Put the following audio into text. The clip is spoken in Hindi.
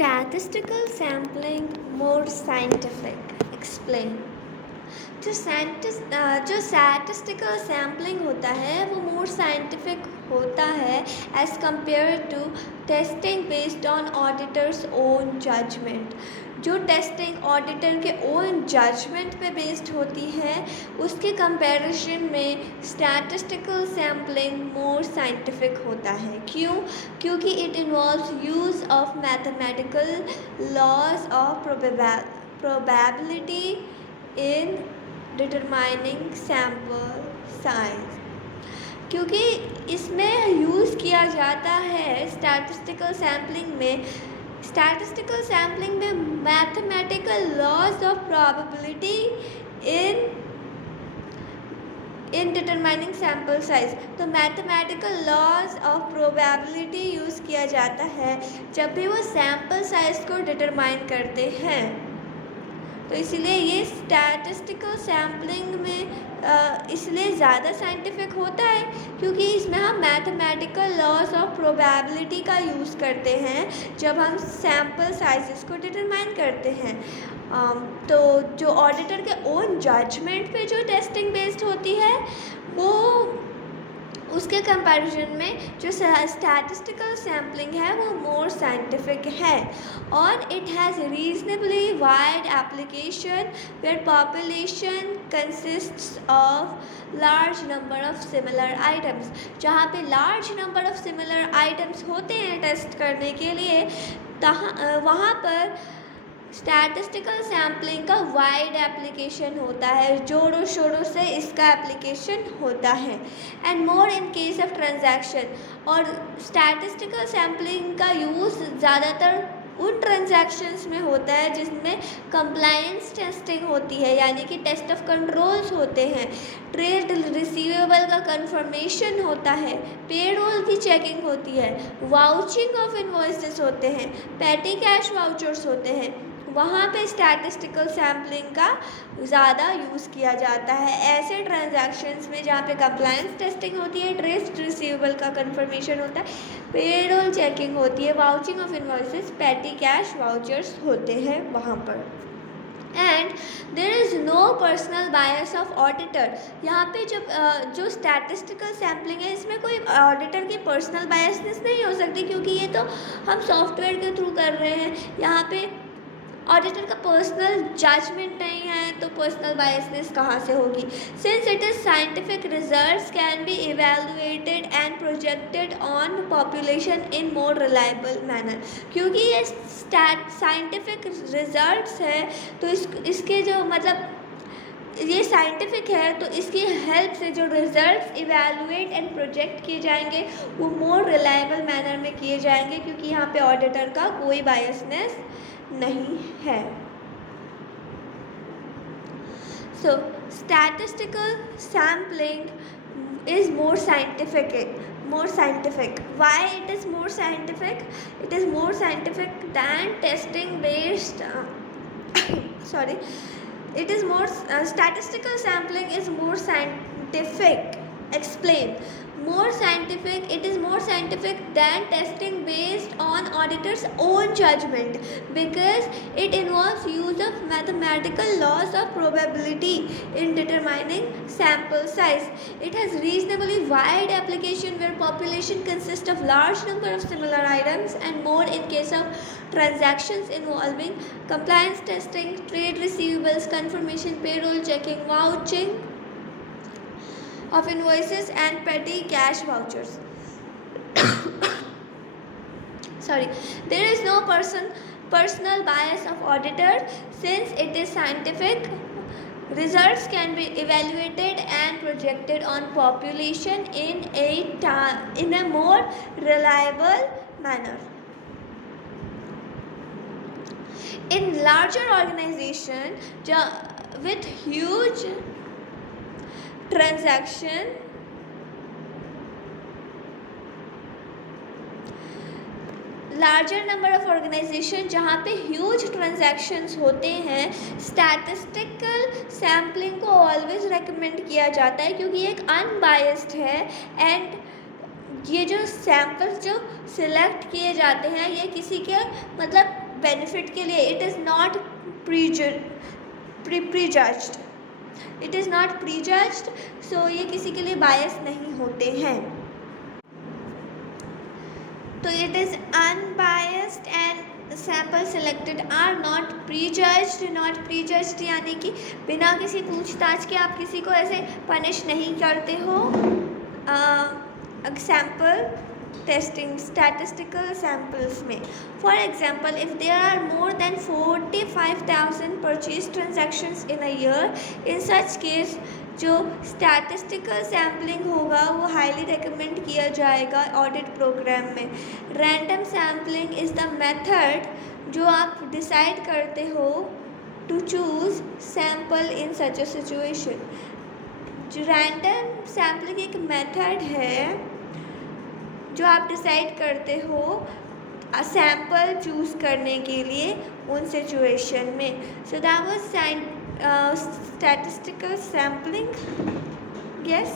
Statistical sampling more scientific. Explain. जो statistical sampling होता है वो more scientific होता है as compared to testing based on auditor's own judgment. जो टेस्टिंग ऑडिटर के ओन जजमेंट पे बेस्ड होती है उसके कंपैरिजन में स्टैटिस्टिकल सैम्पलिंग मोर साइंटिफिक होता है. क्यों? क्योंकि it involves use of mathematical laws of probability in determining sample size. क्योंकि इसमें यूज़ किया जाता है स्टैटिस्टिकल सैम्पलिंग में mathematical laws of probability in determining sample size. तो mathematical laws of probability use किया जाता है जब भी वो सैम्पल साइज को डिटरमाइन करते हैं. तो इसलिए ये स्टैटिस्टिकल सैम्पलिंग में इसलिए ज़्यादा साइंटिफिक होता है क्योंकि इसमें हम मैथमेटिकल लॉज ऑफ प्रोबेबिलिटी का यूज़ करते हैं जब हम सैम्पल साइजेस को डिटरमाइन करते हैं. तो जो ऑडिटर के ओन जजमेंट पे जो टेस्टिंग बेस्ड होती है वो उसके कंपैरिजन में जो स्टैटिस्टिकल सैम्पलिंग है वो मोर साइंटिफिक है और it has reasonably wide application where population consists of large number of similar items. जहाँ पे large number of similar items होते हैं टेस्ट करने के लिए वहाँ पर स्टैटिस्टिकल सैम्पलिंग का वाइड एप्लीकेशन होता है. जोरों शोरों से इसका एप्लीकेशन होता है. And more in case of transaction. और स्टैटिस्टिकल सैम्पलिंग का यूज़ ज़्यादातर उन ट्रांजैक्शंस में होता है जिसमें कंप्लायंस टेस्टिंग होती है यानी कि टेस्ट ऑफ कंट्रोल्स होते हैं. ट्रेड रिसीवेबल का कंफर्मेशन होता है. पेरोल की चेकिंग होती है. वाउचिंग ऑफ इनवॉइसेस होते हैं. पेटी कैश वाउचर्स होते हैं. वहाँ पे स्टैटिस्टिकल सैम्पलिंग का ज़्यादा यूज़ किया जाता है ऐसे ट्रांजैक्शंस में जहाँ पे कंप्लायंस टेस्टिंग होती है, ट्रेड रिसीवेबल का कंफर्मेशन होता है, पेरोल चेकिंग होती है, vouching of invoices, petty cash vouchers होते हैं वहाँ पर. And there is no personal bias of auditor. यहाँ पे जब जो स्टैटिस्टिकल सैम्पलिंग है इसमें कोई ऑडिटर की पर्सनल बायसनेस नहीं हो सकती क्योंकि ये तो हम सॉफ्टवेयर के थ्रू कर रहे हैं. यहाँ पे ऑडिटर का पर्सनल जजमेंट नहीं है तो पर्सनल बायसनेस कहाँ से होगी. Since it is scientific results can be evaluated and projected on population in more reliable manner. क्योंकि ये साइंटिफिक रिजल्ट्स है तो इसके जो मतलब ये साइंटिफिक है तो इसकी हेल्प से जो रिजल्ट्स इवेलुएट एंड प्रोजेक्ट किए जाएंगे वो मोर रिलायबल मैनर में किए जाएंगे क्योंकि यहाँ पे ऑडिटर का कोई बायसनेस नहीं है. So statistical sampling is more scientific. Why it is more scientific? It is more scientific than testing based sorry. It is more statistical sampling is more scientific. Explain. It is more scientific than testing based on auditor's own judgment because it involves use of mathematical laws of probability in determining sample size. It has reasonably wide application where population consists of large number of similar items and more in case of transactions involving compliance testing, trade receivables, confirmation, payroll checking, vouching of invoices and petty cash vouchers. Sorry, there is no personal bias of auditor since it is scientific. Results can be evaluated and projected on population in a more reliable manner. In larger organization with huge transaction larger number of organization जहाँ पे ह्यूज ट्रांजैक्शंस होते हैं स्टैटिस्टिकल सैम्पलिंग को ऑलवेज रेकमेंड किया जाता है क्योंकि एक अनबायस्ड है एंड ये जो सैम्पल्स जो सिलेक्ट किए जाते हैं ये किसी के मतलब बेनिफिट के लिए, it is not prejudged, it is not prejudged, so ये किसी के लिए बायस नहीं होते हैं। तो it is unbiased and sample selected are not prejudged यानी कि बिना किसी पूछताछ के आप किसी को ऐसे पनिश नहीं करते हो। सैम्पल टेस्टिंग स्टैटिस्टिकल सैम्पल्स में, for example if there are more than 45,000 purchase transactions in a year, in such case जो स्टैटिस्टिकल सैम्पलिंग होगा वो हाईली रिकमेंड किया जाएगा ऑडिट प्रोग्राम में। Random sampling is the method जो आप डिसाइड करते हो to choose sample in such a situation. जो रैंडम सैम्पलिंग एक मेथड है जो आप डिसाइड करते हो सैम्पल चूज़ करने के लिए उन सिचुएशन में। So that was statistical sampling. Yes.